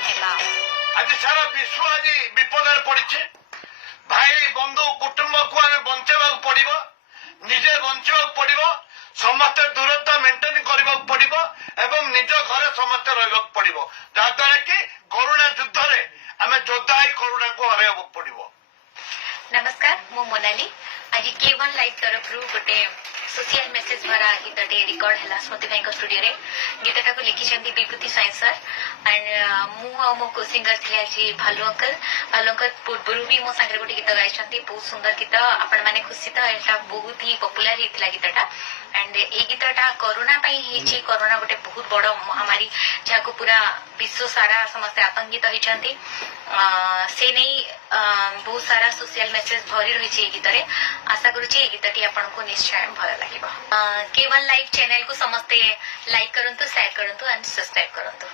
ହେଲା। आज सारा विश्व आज विपद पड़ी भाई बंधु कुटुंब को आम बचा पड़ो निजे बचा पड़ो समस्त दूरत्व मेंटेन करने पड़ो एवं निज घर समस्त रहा पड़ो जहाद्वारा कि करोना युद्ध में आम योद्धा करोना को हर पड़ो। नमस्कार मु मोनाली आज K1 लाइव तरफ गोटे सोशल मेसेज भरा गीतटे रिकॉर्ड है स्मृति भाई स्टूडियो रे गीतटा को लिखी विभूति साई सर एंड मु मो को सिंगर थे आज भालू अंकल पूर्व भी मो सांगे गोटे गीत गाई बहुत सुंदर गीत आपण मैंने खुशी तो यहाँ बहुत ही पॉपुलर होता गीतटा एंड ये गीतटा कोरोना कोरोना गोटे बहुत बड़ महामारी जहाँ को पूरा विश्व सारा समस्ते आतंकित होती से नहीं बहुत सारा सोशल मेसेज भरी रही गीत रे आशा करुँचे गीतटी आपको निश्चय भल लगे। K1 लाइव चैनल को समस्ते लाइक करंतु शेयर करंतु एंड सब्सक्राइब करंतु।